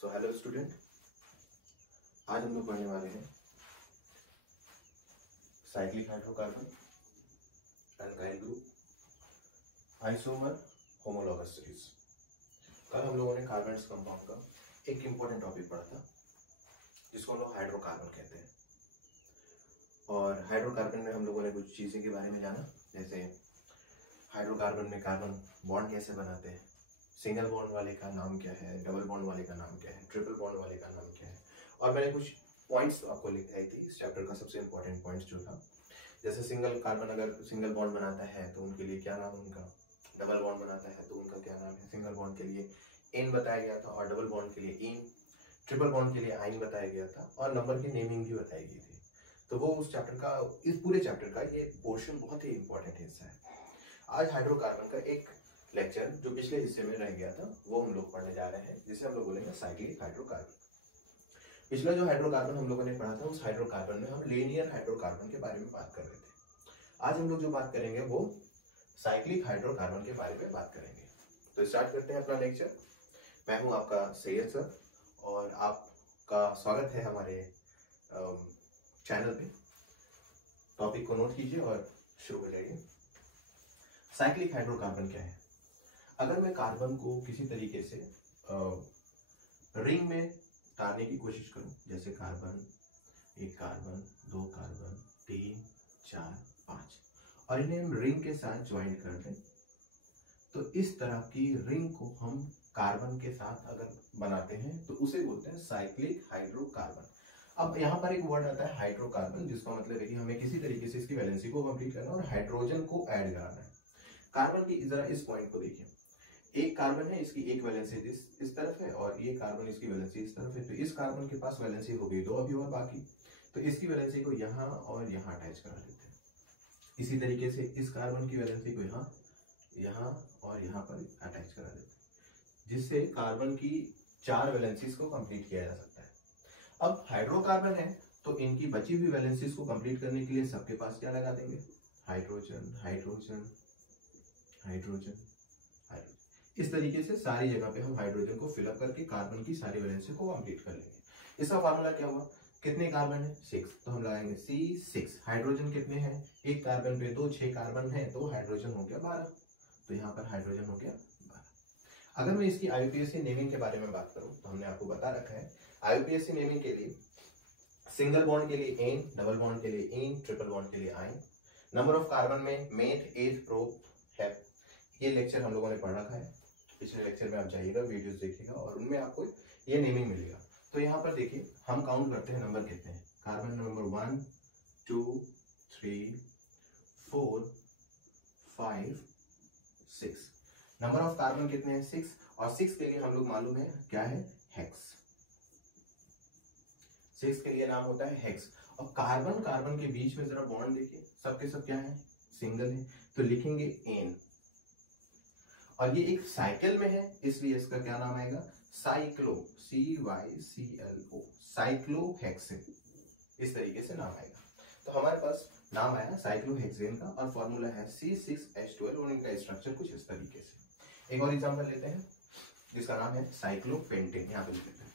So hello student, आज हम लोग पढ़ने वाले हैं cyclic hydrocarbon, alkyl group, isomer, homologous series. कल हम लोगों ने कार्बन्स कंपाउंड का एक इम्पोर्टेंट टॉपिक पढ़ा था जिसको हम लोग हाइड्रोकार्बन कहते हैं। और हाइड्रोकार्बन में हम लोगों ने कुछ चीज़ें के बारे में जाना, जैसे हाइड्रोकार्बन में कार्बन बॉन्ड कैसे बनाते हैं, सिंगल बॉन्ड वाले का नाम क्या है, डबल बॉन्ड वाले का नाम क्या है, ट्रिपल बॉन्ड वाले का नाम क्या है। और मैंने कुछ पॉइंट्स आपको लिखाई थी इस चैप्टर का, सबसे इंपॉर्टेंट पॉइंट्स जो था, जैसे सिंगल कार्बन अगर सिंगल बॉन्ड बनाता है तो उनके लिए क्या नाम है उनका, डबल बॉन्ड बनाता है तो उनका क्या नाम है। सिंगल बॉन्ड के लिए एन बताया गया था और डबल बॉन्ड के लिए इन, ट्रिपल बॉन्ड के लिए आइन बताया गया था और नंबर की नेमिंग भी बताई गई थी। तो वो उस चैप्टर का, इस पूरे चैप्टर का ये पोर्शन बहुत ही इंपॉर्टेंट हिस्सा है। आज हाइड्रोकार्बन का एक लेक्चर जो पिछले हिस्से में रह गया था वो हम लोग पढ़ने जा रहे हैं, जिसे हम लोग बोलेंगे साइक्लिक हाइड्रोकार्बन। पिछला जो हाइड्रोकार्बन हम लोगों ने पढ़ा था, उस हाइड्रोकार्बन में हम लीनियर हाइड्रोकार्बन के बारे में बात कर रहे थे। आज हम लोग जो बात करेंगे वो साइक्लिक हाइड्रोकार्बन के बारे में बात करेंगे। तो स्टार्ट करते हैं अपना लेक्चर। मैं हूं आपका सैयद सर और आपका स्वागत है हमारे चैनल पे। टॉपिक को नोट कीजिए और शुरू हो जाइए। साइक्लिक हाइड्रोकार्बन क्या है? अगर मैं कार्बन को किसी तरीके से रिंग में डालने की कोशिश करूं, जैसे कार्बन, एक कार्बन, दो कार्बन, 3, 4, 5, और इन्हें हम रिंग के साथ ज्वाइन कर दें, तो इस तरह की रिंग को हम कार्बन के साथ अगर बनाते हैं तो उसे बोलते हैं साइक्लिक हाइड्रोकार्बन। अब यहाँ पर एक वर्ड आता है हाइड्रोकार्बन, जिसका मतलब है कि हमें किसी तरीके से इसकी वैलेंसी को कंप्लीट करना है और हाइड्रोजन को ऐड कराना है। कार्बन की जरा इस पॉइंट को देखिए, एक कार्बन है, इसकी एक वैलेंसी इस तरफ है और ये कार्बन इसकी वैलेंसी इस तरफ है। तो इस कार्बन के पास वैलेंसी हो गई 2 अभी और बाकी, तो इसकी वैलेंसी को यहाँ और यहाँ अटैच करा देते हैं। इसी तरीके से इस कार्बन की वैलेंसी को यहाँ, यहाँ और यहाँ पर अटैच करा देते हैं, जिससे कार्बन की 4 वैलेंसीज को कंप्लीट किया जा सकता है। अब हाइड्रोकार्बन है तो इनकी बची हुई वैलेंसीज को कंप्लीट करने के लिए सबके पास क्या लगा देंगे, हाइड्रोजन, हाइड्रोजन, हाइड्रोजन, हाइड्रोजन। इस तरीके से सारी जगह पे हम हाइड्रोजन को फिलअप करके कार्बन की सारी वैलेंसी को कंप्लीट कर लेंगे। इसका फार्मूला क्या हुआ, कितने कार्बन है 6, तो हम लगाएंगे C6। हाइड्रोजन कितने हैं, एक कार्बन पे तो 6 कार्बन है तो हाइड्रोजन हो गया 12, तो यहाँ पर हाइड्रोजन हो गया 12। अगर मैं इसकी IUPAC नेमिंग के बारे में बात करूं तो हमने आपको बता रखा है IUPAC नेमिंग के लिए सिंगल बॉन्ड के लिए एन, डबल बॉन्ड के लिए इन, ट्रिपल बॉन्ड के लिए आइन, नंबर ऑफ कार्बन में मेथ, एथ, प्रोप है। ये लेक्चर हम लोगों ने पढ़ रखा है, पिछले लेक्चर में आप जाइएगा, वीडियोस देखिएगा और उनमें आपको ये नेमिंग मिलेगा। तो यहाँ पर देखिए हम काउंट करते हैं, नंबर कहते हैं carbon number 1, 2, 3, 4, 5, 6। Number of carbon कितने हैं 6, और 6 के लिए हम लोग मालूम है क्या है, हेक्स। 6 के लिए नाम होता है हेक्स। और कार्बन कार्बन के बीच में जरा बॉन्ड देखिए, सबके सब क्या है, सिंगल है, तो लिखेंगे एन। और ये एक साइकिल में है इसलिए इसका क्या नाम आएगा, साइक्लो, CYCLO, साइक्लोहेक्सेन। इस तरीके से नाम आएगा। तो हमारे पास नाम आया साइक्लोहेक्सेन का और फॉर्मूला है C6H12 और इनका स्ट्रक्चर कुछ इस तरीके से। एक और एग्जांपल लेते हैं जिसका नाम है साइक्लोपेंटेन। यहाँ पे लिख देते हैं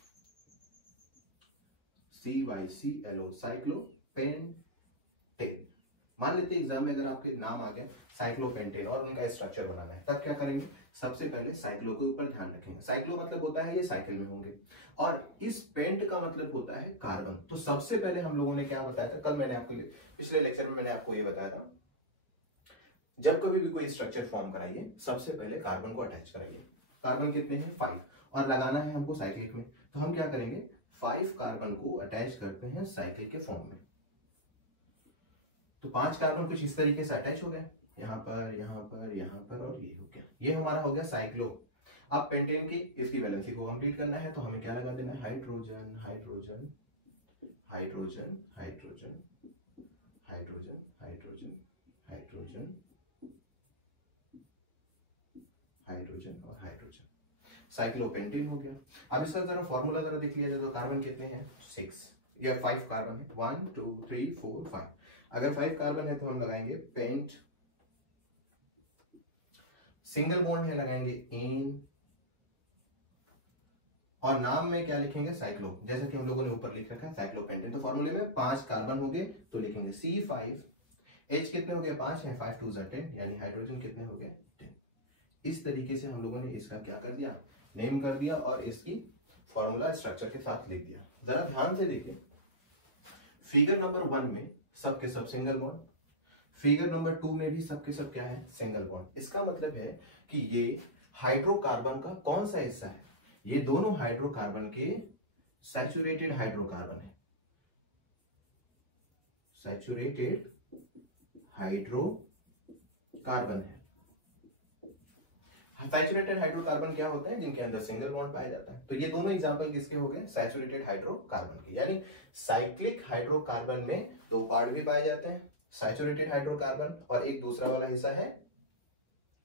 CYCLO, साइक्लोपेंटेन। मान लेते हैं एग्जाम में अगर आपके नाम आ गया साइक्लोपेंटेन और उनका स्ट्रक्चर बनाना है, तब क्या करेंगे, सबसे पहले साइक्लो के ऊपर ध्यान रखेंगे। साइक्लो मतलब होता है ये साइकिल में होंगे और इस पेंट का मतलब होता है कार्बन। तो सबसे पहले हम लोगों ने क्या बताया था, कल मैंने आपको, पिछले लेक्चर में मैंने आपको ये बताया था, जब कभी भी कोई स्ट्रक्चर फॉर्म कराइए सबसे पहले कार्बन को अटैच कराइए। कार्बन कितने हैं 5 और लगाना है हमको साइक्लिक में, तो हम क्या करेंगे 5 कार्बन को अटैच करते हैं साइकिल के फॉर्म में। तो 5 कार्बन कुछ इस तरीके से अटैच हो गए, यहाँ पर, यहाँ पर, यहाँ पर और ये हो गया, ये हमारा हो गया साइक्लो। अब पेंटेन की इसकी वैलेंसी को कंप्लीट करना है तो हमें क्या लगा देना है, hydrogen, hydrogen, hydrogen, hydrogen, hydrogen, hydrogen, hydrogen, hydrogen और हाइड्रोजन, साइक्लोपेंटेन हो गया। अब इसका जरा फॉर्मूला जरा देख लिया जाए तो कार्बन कितने हैं 6, या 5 कार्बन है, 1, 2, 3, 4, 5। अगर 5 कार्बन है तो हम लगाएंगे पेंट, सिंगल बॉन्ड है लगाएंगे इन, और नाम में क्या लिखेंगे, साइक्लो, जैसा कि हम लोगों ने ऊपर लिख रखा है साइक्लोपेंटेन। तो फॉर्मूले में 5 कार्बन हो गए तो लिखेंगे C5, H कितने हो गए 5 है, 5 2 10, यानी हाइड्रोजन कितने हो गए 10। इस तरीके से हम लोगों ने इसका क्या कर दिया, नेम कर दिया और इसकी फॉर्मूला स्ट्रक्चर के साथ लिख दिया। जरा ध्यान से देखिए, फिगर नंबर 1 में सब के सब सिंगल बॉन्ड, फिगर नंबर 2 में भी सब के सब क्या है, सिंगल बॉन्ड। इसका मतलब है कि ये हाइड्रोकार्बन का कौन सा हिस्सा है, ये दोनों हाइड्रोकार्बन के सैचुरेटेड हाइड्रोकार्बन है, सैचुरेटेड हाइड्रोकार्बन है। सैचुरेटेड हाइड्रोकार्बन क्या होते हैं, जिनके अंदर सिंगल बॉन्ड पाया जाता है। तो ये दोनों एग्जांपल किसके हो गए, सैचुरेटेड हाइड्रोकार्बन के। यानी साइक्लिक हाइड्रोकार्बन में 2 पार्ट भी पाए जाते हैं, सैचुरेटेड हाइड्रोकार्बन और एक दूसरा वाला हिस्सा है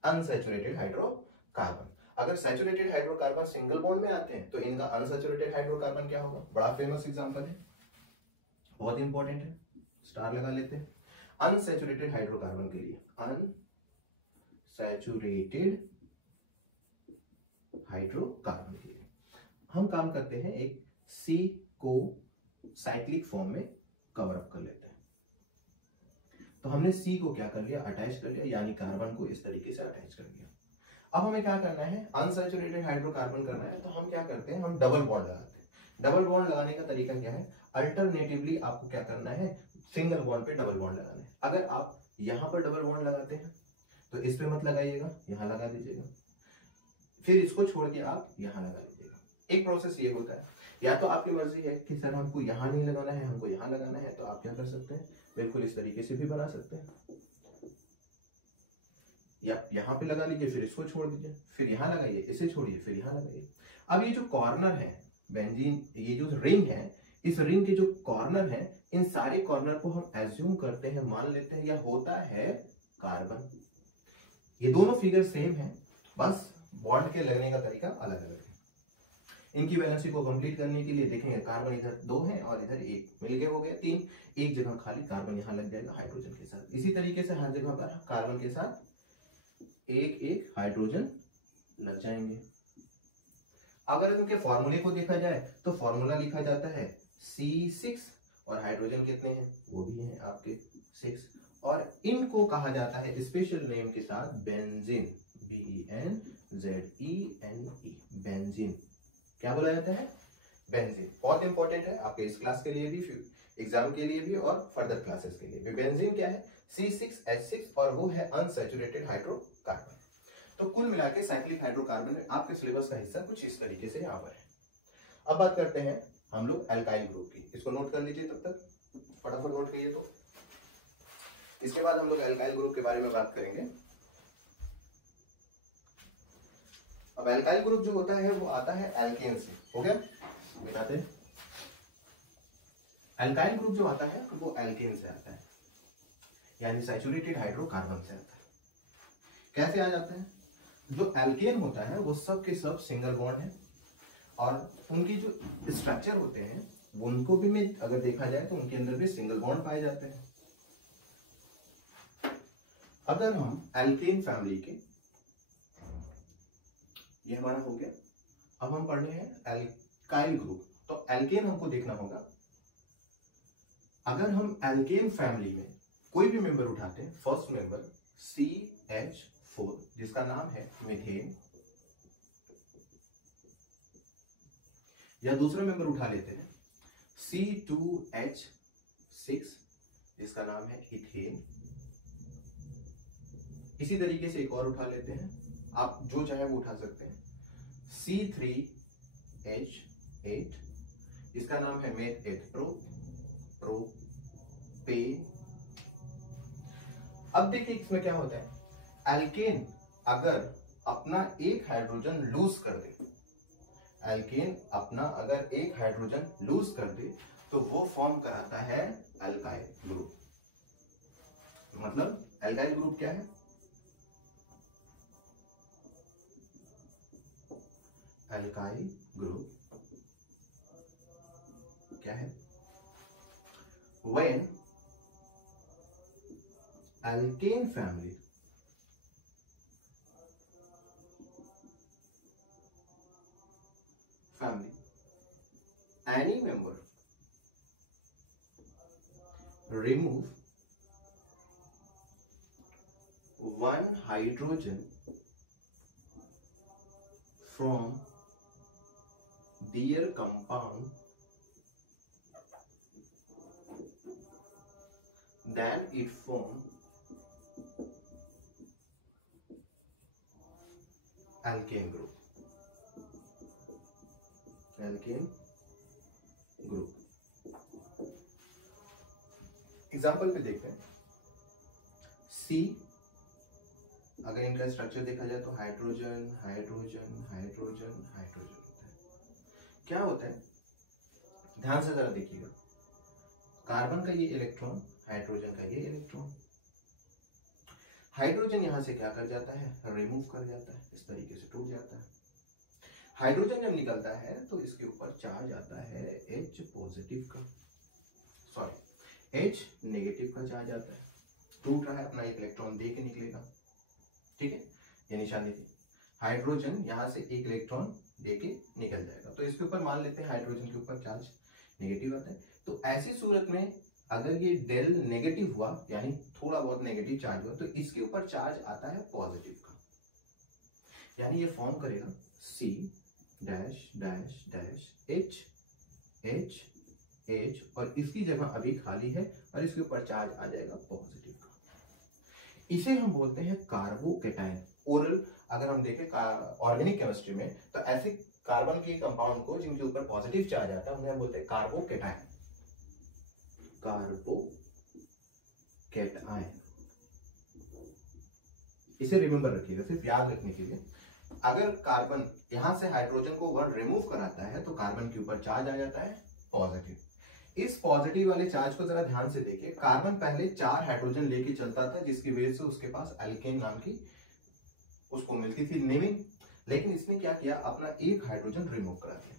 अनसैचुरेटेड हाइड्रोकार्बन। अगर सैचुरेटेड हाइड्रोकार्बन सिंगल बॉन्ड में आते हैं तो इनका अनसैचुरेटेड हाइड्रोकार्बन क्या होगा, बड़ा फेमस एग्जांपल है, बहुत इंपॉर्टेंट है, स्टार लगा लेते हैं। अनसैचुरेटेड हाइड्रोकार्बन के लिए, अनसैचुरेटेड हाइड्रोकार्बन के लिए हम काम करते हैं, एक C को साइक्लिक फॉर्म में कवर अप कर लेते हैं। तो हमने C को क्या कर लिया, अटैच कर लिया, यानी कार्बन को इस तरीके से अटैच कर लिया। अब हमें क्या करना है, अनसैचुरेटेड हाइड्रोकार्बन करना है, तो हम क्या करते हैं, हम डबल बॉन्ड लगाते हैं। डबल बॉन्ड लगाने का तरीका क्या है, अल्टरनेटिवली आपको क्या करना है, सिंगल बॉन्ड पे डबल बॉन्ड लगाना है। अगर आप यहां पर डबल बॉन्ड लगाते हैं तो इस पे मत लगाइएगा, यहां लगा दीजिएगा, फिर इसको छोड़ के आप यहां लगा लीजिएगा। एक प्रोसेस ये होता है, या तो आपकी मर्जी है कि सर हमको यहां नहीं लगाना है, हमको यहां लगाना है, तो आप क्या कर सकते हैं, बिल्कुल इस तरीके से भी बना सकते हैं, या यहां पे लगा लीजिए, फिर इसको छोड़ दीजिए, फिर यहां लगाइए, इसे छोड़िए, फिर यहां लगाइए। अब ये जो कॉर्नर है बेंजीन, ये जो रिंग है, इस रिंग के जो कॉर्नर है, इन सारे कॉर्नर को हम एज्यूम करते हैं, मान लेते हैं, या होता है कार्बन। ये दोनों फिगर सेम है, बस बॉन्ड के लगने का तरीका अलग अलग है। इनकी वैलेंसी को कंप्लीट करने के लिए देखेंगे, कार्बन इधर 2 है और इधर 1, मिल गए, हो गए 3, एक जगह खाली कार्बन यहां लग जाएगा हाइड्रोजन के साथ। इसी तरीके से हर जगह पर कार्बन के साथ एक एक हाइड्रोजन लग जाएंगे। अगर इनके फॉर्मूले को देखा जाए तो फॉर्मूला लिखा जाता है C6 और हाइड्रोजन कितने हैं, वो भी हैं आपके 6, और इनको कहा जाता है स्पेशल नेम के साथ बेंजीन, BNZENE, बेंजीन। क्या बोला जाता है, बेंजीन। बहुत इंपॉर्टेंट है आपके इस क्लास के लिए भी, एग्जाम के लिए भी और फर्दर क्लासेस के लिए भी। बेंजीन क्या है, C6H6, और वो है अनसैचुरेटेड हाइड्रोकार्बन। तो कुल मिला के साइक्लिक हाइड्रोकार्बन में आपके सिलेबस का हिस्सा कुछ इस तरीके से यहाँ पर है। अब बात करते हैं हम लोग एल्काइल ग्रुप की, इसको नोट कर लीजिए, तब तक फटाफट नोट करिए। तो इसके बाद हम लोग एल्काइल ग्रुप के बारे में बात करेंगे। अब एल्काइल ग्रुप जो होता है वो आता है एल्केन से, हो गया, मिटाते हैं। एल्काइल ग्रुप जो आता है वो एल्केन से आता है, यानी सैचुरेटेड हाइड्रोकार्बन से आता है। कैसे आ जाता है, जो एल्केन होता है वो सब के सब सिंगल बॉन्ड है, और उनकी जो स्ट्रक्चर होते हैं वो उनको भी में अगर देखा जाए तो उनके अंदर भी सिंगल बॉन्ड पाए जाते हैं। अगर हम एल्केन फैमिली के, ये हमारा हो गया, अब हम पढ़ने हैं एल्काइल ग्रुप। तो एल्केन हमको देखना होगा। अगर हम एल्केन फैमिली में कोई भी मेंबर उठाते हैं, फर्स्ट मेंबर CH4 जिसका नाम है मीथेन, या दूसरा मेंबर उठा लेते हैं C2H6 जिसका नाम है इथेन, इसी तरीके से एक और उठा लेते हैं, आप जो चाहे वो उठा सकते हैं, C3H8 इसका नाम है प्रोपेन। अब देखिए इसमें क्या होता है, एल्केन अगर अपना एक हाइड्रोजन लूज कर दे, एल्केन अपना अगर एक हाइड्रोजन लूज कर दे तो वो फॉर्म कराता है एल्काइल ग्रुप। मतलब एल्काइल ग्रुप क्या है, एल्काइल ग्रुप क्या है, when alkane family family, any member remove one hydrogen from their compound, then it form alkane group. Alkane group. Example पे देखते हैं। C, अगर इनका स्ट्रक्चर देखा जाए तो हाइड्रोजन हाइड्रोजन हाइड्रोजन हाइड्रोजन होता है। क्या होता है, ध्यान से जरा देखिएगा, कार्बन का ये इलेक्ट्रॉन, हाइड्रोजन का ये इलेक्ट्रॉन, हाइड्रोजन यहां से क्या कर जाता है, रिमूव कर जाता है, इस तरीके से टूट जाता है। हाइड्रोजन जब निकलता है तो इसके ऊपर चार्ज आता है H पॉजिटिव का, सॉरी H नेगेटिव का चार्ज आता है, टूट रहा है, अपना एक इलेक्ट्रॉन दे के निकलेगा, ठीक है। ये निशान देखिए, हाइड्रोजन यहाँ से एक इलेक्ट्रॉन दे के निकल जाएगा, तो इसके ऊपर मान लेते हैं हाइड्रोजन के ऊपर चार्ज नेगेटिव आता है। तो ऐसी सूरत में अगर ये डेल नेगेटिव हुआ, यानी थोड़ा बहुत नेगेटिव चार्ज हुआ, तो इसके ऊपर चार्ज आता है पॉजिटिव का, यानी ये फॉर्म करेगा C dash dash dash H H H, और इसकी जगह अभी खाली है और इसके ऊपर चार्ज आ जाएगा पॉजिटिव का। इसे हम बोलते हैं कार्बोकेटाइन। ओरल अगर हम देखें ऑर्गेनिक केमिस्ट्री में, तो ऐसे कार्बन के कंपाउंड को जिनके ऊपर पॉजिटिव चार्ज आता है उन्हें हम बोलते हैं कार्बोकेटाइन। कार्बोकेटाइन, इसे रिमेंबर रखिएगा, सिर्फ याद रखने के लिए। अगर कार्बन यहां से हाइड्रोजन को वन रिमूव कराता है तो कार्बन के ऊपर चार्ज आ जाता है पॉजिटिव। इस पॉजिटिव वाले चार्ज को जरा ध्यान से देखिए, कार्बन पहले 4 हाइड्रोजन लेके चलता था, जिसकी वजह से उसके पास एल्केन नाम की उसको मिलती थी नेमिंग, लेकिन इसने क्या किया, अपना एक हाइड्रोजन रिमूव करा दिया।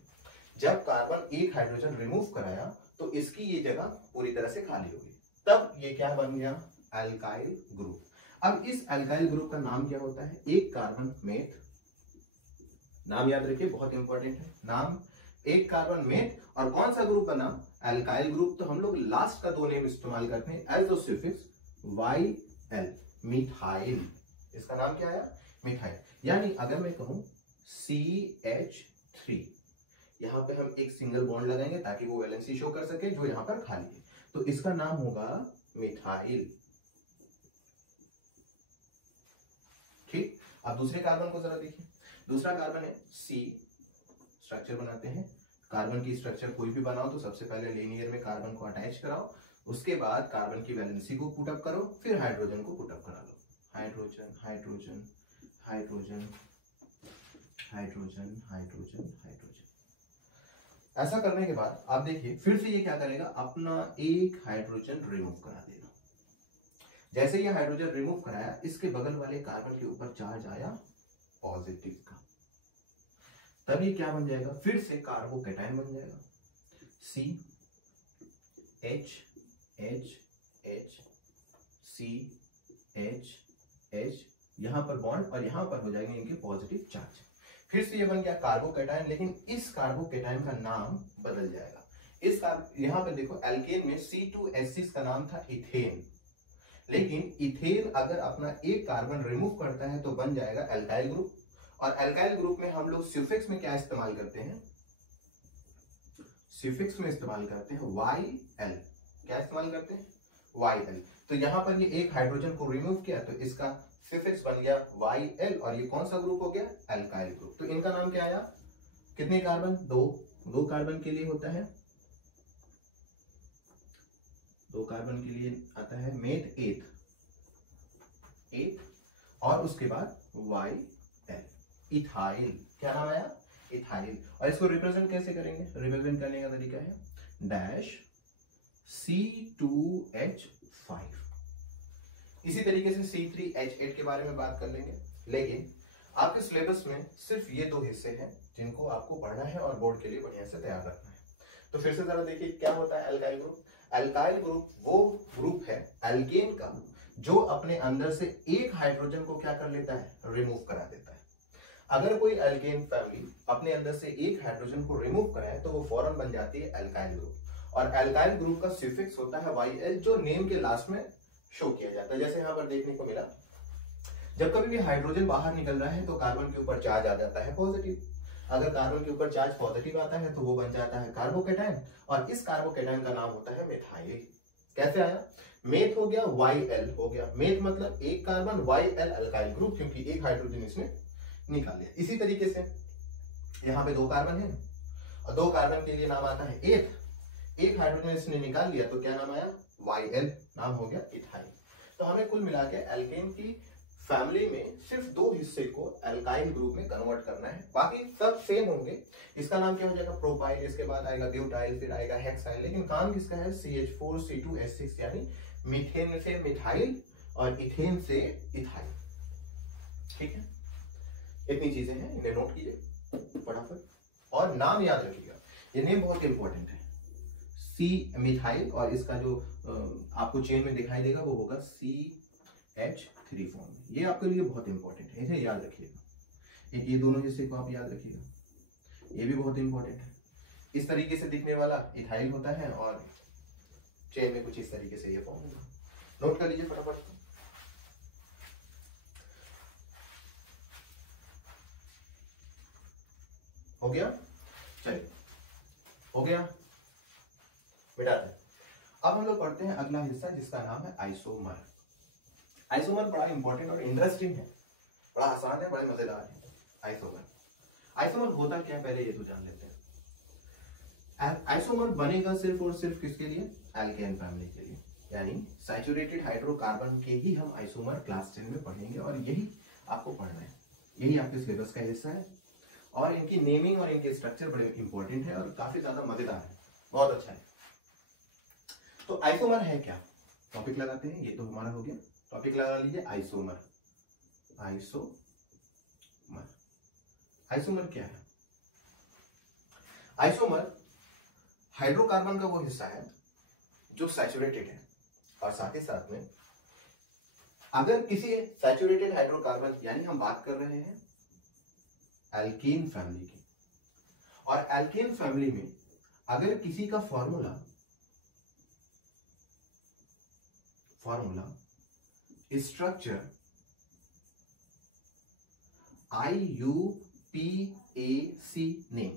जब कार्बन एक हाइड्रोजन रिमूव कराया तो इसकी ये जगह पूरी तरह से खाली हो गई, तब ये क्या बन गया, एल्काइल ग्रुप। अब इस एल्काइल ग्रुप का नाम क्या होता है, एक कार्बन मेथ, नाम याद रखिए, बहुत इंपॉर्टेंट है नाम, एक कार्बन मेथ, और कौन सा ग्रुप बना, एल्काइल ग्रुप। तो हम लोग लास्ट का 2 नेम इस्तेमाल करते हैं as the suffix YL, methyl. इसका नाम क्या आया, मिथाइल। यानी अगर मैं कहूं CH3, यहां पे हम एक सिंगल बॉन्ड लगाएंगे ताकि वो वैलेंसी शो कर सके जो यहां पर खाली है, तो इसका नाम होगा मिथाइल, ठीक। अब दूसरे कार्बन को जरा देखिए, दूसरा कार्बन है C, स्ट्रक्चर बनाते हैं। कार्बन की स्ट्रक्चर कोई भी बनाओ तो सबसे पहले लीनियर में कार्बन को अटैच कराओ, उसके बाद कार्बन की वैलेंसी को पुटअप करो, फिर हाइड्रोजन को पुटअप करा लो, hydrogen hydrogen hydrogen hydrogen hydrogen hydrogen. ऐसा करने के बाद आप देखिए फिर से ये क्या करेगा, अपना एक हाइड्रोजन रिमूव करा देगा। जैसे ये हाइड्रोजन रिमूव कराया, इसके बगल वाले कार्बन के ऊपर चार्ज आया पॉजिटिव का, तब ये क्या बन जाएगा, फिर से कार्बोकेटाइन बन जाएगा। C H H H C H H, यहां पर बॉन्ड और यहां पर हो जाएंगे इनके पॉजिटिव चार्ज, फिर से ये बन गया कार्बोकेटाइन। लेकिन इस कार्बोकेटाइन का नाम बदल जाएगा। इस यहां पर देखो एल्केन में C2H6 का नाम था इथेन, लेकिन इथेन अगर अपना एक कार्बन रिमूव करता है तो बन जाएगा एल्काइल ग्रुप। और एल्काइल ग्रुप में हम लोग सफिक्स में क्या इस्तेमाल करते हैं, सफिक्स में इस्तेमाल करते हैं YL। क्या इस्तेमाल करते हैं, YL। तो यहां पर ये एक हाइड्रोजन को रिमूव किया तो इसका सफिक्स बन गया YL, और ये कौन सा ग्रुप हो गया, एल्काइल ग्रुप। तो इनका नाम क्या आया, कितने कार्बन, 2 कार्बन के लिए होता है, 2 कार्बन के लिए आता है मेथ एथ, और उसके बाद YL, इथाइल। क्या नाम आया, इथाइल। और इसको रिप्रेजेंट कैसे करेंगे, रिप्रेजेंट करने का तरीका है डैश C2H5। इसी तरीके से C3H8 के बारे में बात कर लेंगे, लेकिन आपके सिलेबस में सिर्फ ये 2 हिस्से हैं जिनको आपको पढ़ना है और बोर्ड के लिए बढ़िया से तैयार रखना है। तो फिर से जरा देखिए क्या होता है एल्काइल ग्रुप। एल्काइल ग्रुप वो ग्रुप है एल्केन का जो अपने अंदर से एक हाइड्रोजन को क्या कर लेता है, रिमूव करा देता है। अगर कोई एल्केन फैमिली अपने अंदर से एक हाइड्रोजन को रिमूव कराए तो वो फौरन बन जाती है एल्काइल ग्रुप, और एल्काइल ग्रुप का सिफिक्स होता है YL जो नेम के लास्ट में शो किया जाता है। जैसे यहाँ पर देखने को मिला, जब कभी भी हाइड्रोजन बाहर निकल रहा है तो कार्बन के ऊपर चार्ज आ जाता है पॉजिटिव। अगर कार्बन के ऊपर चार्ज पॉजिटिव आता है तो वो बन जाता है कार्बोकेटायन, और इस कार्बोकेटायन का नाम होता है मिथाइल। कैसे आया? मेथ हो गया, YL हो गया। मेथ मतलब एक कार्बन, YL अल्काइल ग्रुप, क्योंकि एक हाइड्रोजन इसने निकाल लिया। इसी तरीके से यहाँ पे 2 कार्बन है और 2 कार्बन के लिए नाम आता है एथ। एक हाइड्रोजन इसने निकाल लिया तो क्या नाम आया? YL, नाम हो गया इथाइल। तो हमें कुल मिला के एल्केन की फैमिली में सिर्फ 2 हिस्से को एल्काइल ग्रुप में कन्वर्ट करना है, बाकी सब सेम होंगे। इसका नाम क्या हो जाएगा? प्रोपाइल, इसके बाद आएगा ब्यूटाइल, फिर आएगा हेक्साइल, लेकिन काम किसका है? CH4C2H6, यानी मीथेन से मिथाइल और इथेन से इथाइल। ठीक है, इतनी चीजें हैं, इन्हें नोट कीजिए फटाफट और नाम याद रखिएगा, ये नेम बहुत इंपॉर्टेंट है। सी मिथाइल, और इसका जो आपको चेन में दिखाई देगा वो होगा CH3 फॉर्म। ये आपके लिए बहुत इंपॉर्टेंट है, इन्हें याद रखिएगा। एक ये दोनों हिस्से को आप याद रखिएगा, ये भी बहुत इंपॉर्टेंट है। इस तरीके से दिखने वाला इथाइल होता है और चेन में कुछ इस तरीके से ये फॉर्म होगा। नोट कर लीजिए फटाफट। हो गया? चलिए, हो गया, मिटाते हैं। अब हम लोग पढ़ते हैं अगला हिस्सा जिसका नाम है आइसोमर। आइसोमर बड़ा इंपॉर्टेंट और इंटरेस्टिंग है, बड़ा आसान है, बड़े मजेदार है। आइसोमर, आइसोमर होता क्या है पहले ये तो जान लेते हैं। आइसोमर बनेगा सिर्फ और सिर्फ किसके लिए? एल्केन फैमिली के लिए, यानी सैचुरेटेड हाइड्रोकार्बन के ही हम आइसोमर क्लास 10 में पढ़ेंगे, और यही आपको पढ़ना है, यही आपके सिलेबस का हिस्सा है। और इनकी नेमिंग और इनके स्ट्रक्चर बड़े इंपॉर्टेंट है और काफी ज्यादा मजेदार है, बहुत अच्छा है। तो आइसोमर है क्या? टॉपिक लगाते हैं, ये तो हमारा हो गया। टॉपिक लगा लीजिए आइसोमर। आइसोमर, आइसोमर क्या है? आइसोमर हाइड्रोकार्बन का वो हिस्सा है जो सैचुरेटेड है, और साथ ही साथ में अगर किसी सैचुरेटेड हाइड्रोकार्बन, यानी हम बात कर रहे हैं एल्कीन फैमिली की, और एल्कीन फैमिली में अगर किसी का formula structure IUPAC name,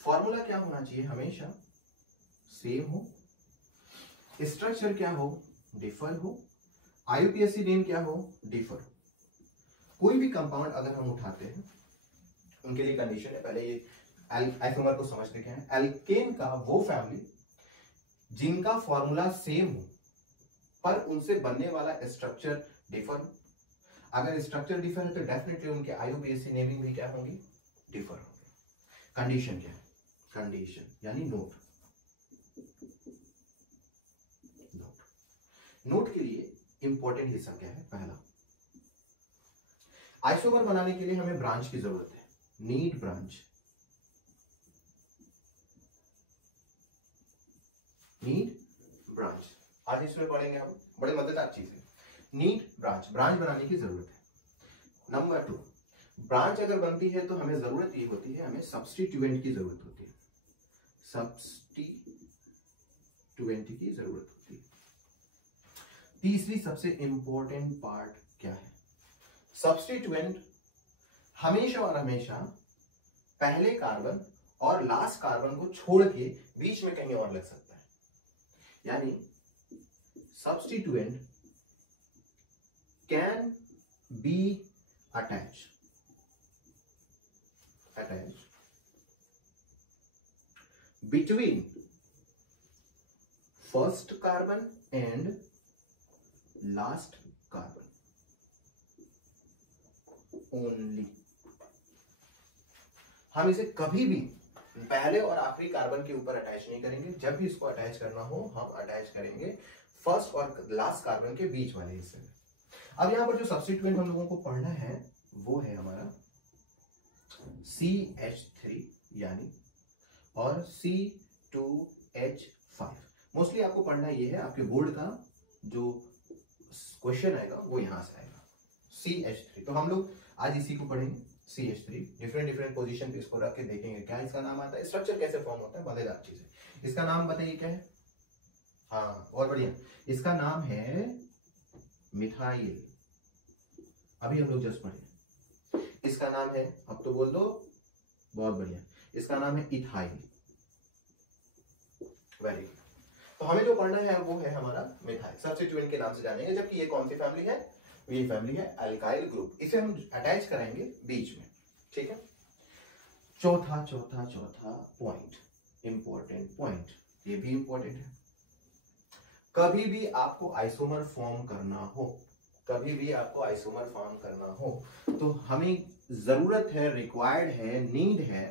formula क्या होना चाहिए? हमेशा सेम हो, स्ट्रक्चर क्या हो? डिफर हो, IUPAC नेम क्या हो? डिफर हो। कोई भी कंपाउंड अगर हम उठाते हैं उनके लिए कंडीशन है, पहले ये आइसोमर को समझते क्या है। एल्केन का वो फैमिली जिनका फॉर्मूला सेम हो पर उनसे बनने वाला स्ट्रक्चर डिफर हो। अगर स्ट्रक्चर डिफर है तो डेफिनेटली उनके IUPAC नेमिंग भी क्या होंगी? डिफर होंगे। कंडीशन क्या है? कंडीशन यानी नोट। नोट के लिए इंपॉर्टेंट हिस्सा क्या है? पहला, आइसोमर बनाने के लिए हमें ब्रांच की जरूरत है, नीड ब्रांच। नीड ब्रांच आज इसमें पढ़ेंगे हम, बड़े मजेदार चीज है। नीड ब्रांच, ब्रांच बनाने की जरूरत है। नंबर 2, ब्रांच अगर बनती है तो हमें जरूरत ये होती है, हमें सब्स्टिट्यूएंट की जरूरत होती है। सब्स्टिट्यूएंट की जरूरत होती है। तीसरी सबसे इंपॉर्टेंट पार्ट क्या है? सब्स्टिट्यूएंट हमेशा और हमेशा पहले कार्बन और लास्ट कार्बन को छोड़ के बीच में कहीं और लग सकता है, यानी substituent can be attach between first carbon and last carbon only. हम इसे कभी भी पहले और आखिरी कार्बन के ऊपर अटैच नहीं करेंगे। जब भी इसको अटैच करना हो हम अटैच करेंगे फर्स्ट और लास्ट कार्बन के बीच वाले हिस्से में। अब यहां पर जो सब्स्टिट्यूएंट हम लोगों को पढ़ना है वो है हमारा CH3 यानी और C2H5। मोस्टली आपको पढ़ना ये है, आपके बोर्ड का जो क्वेश्चन आएगा वो यहां से आएगा CH3। तो हम लोग आज इसी को पढ़ेंगे, CH3 डिफरेंट पोजीशन पे इसको रख के देखेंगे क्या इसका नाम आता है, स्ट्रक्चर कैसे फॉर्म होता है, मजेदार चीज है। इसका नाम बताइए क्या है? हाँ और बढ़िया, इसका नाम है मिथाइल। अभी हम लोग जस्ट पढ़े, इसका नाम है, अब तो बोल दो, बहुत बढ़िया, इसका नाम है इथाइल। Very good. तो हमें जो पढ़ना है वो है हमारा मिथाइल, सब्स्टिट्यूएंट के नाम से जानेंगे, जबकि ये कौन सी फैमिली है, ये फैमिली है अल्काइल ग्रुप। इसे हम अटैच कराएंगे बीच में, ठीक है। चौथा पॉइंट, इंपॉर्टेंट पॉइंट, ये भी इंपॉर्टेंट है। कभी भी आपको आइसोमर फॉर्म करना हो, कभी भी आपको आइसोमर फॉर्म करना हो तो हमें जरूरत है, रिक्वायर्ड है, नीड है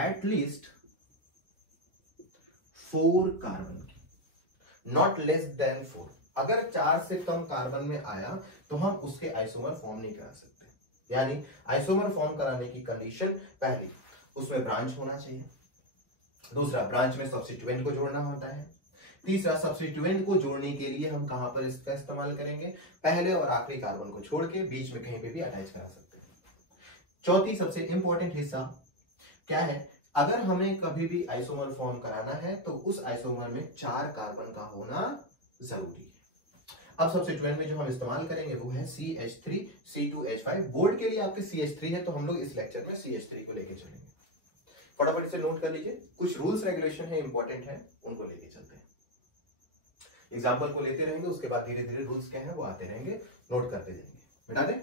एटलीस्ट 4 कार्बन की, नॉट लेस देन 4। अगर 4 से कम कार्बन में आया तो हम उसके आइसोमर फॉर्म नहीं करा सकते। यानी आइसोमर फॉर्म कराने की कंडीशन, पहली उसमें ब्रांच होना चाहिए, दूसरा ब्रांच में सब्स्टिट्यूएंट को जोड़ना होता है, तीसरा सब्स्टिट्यूएंट को जोड़ने के लिए हम कहां पर इसका इस्तेमाल करेंगे, पहले और आखिरी कार्बन को छोड़ के बीच में कहीं पे भी अटैच करा सकते हैं। चौथी सबसे इंपॉर्टेंट हिस्सा क्या है, अगर हमें कभी भी आइसोमर फॉर्म कराना है तो उस आइसोमर में 4 कार्बन का होना जरूरी है। अब सब्स्टिट्यूएंट में जो हम इस्तेमाल करेंगे वो है CH3 C2H5। बोर्ड के लिए आपके CH3 है तो हम लोग इस लेक्चर में CH3 को लेके चलेंगे। फटाफट इसे नोट कर लीजिए, कुछ रूल्स रेगुलेशन है, इंपॉर्टेंट है, उनको लेके चलते हैं। एग्जाम्पल को लेते रहेंगे, उसके बाद धीरे धीरे रूल्स क्या है वो आते रहेंगे, नोट करते जाएंगे। मिटा दें।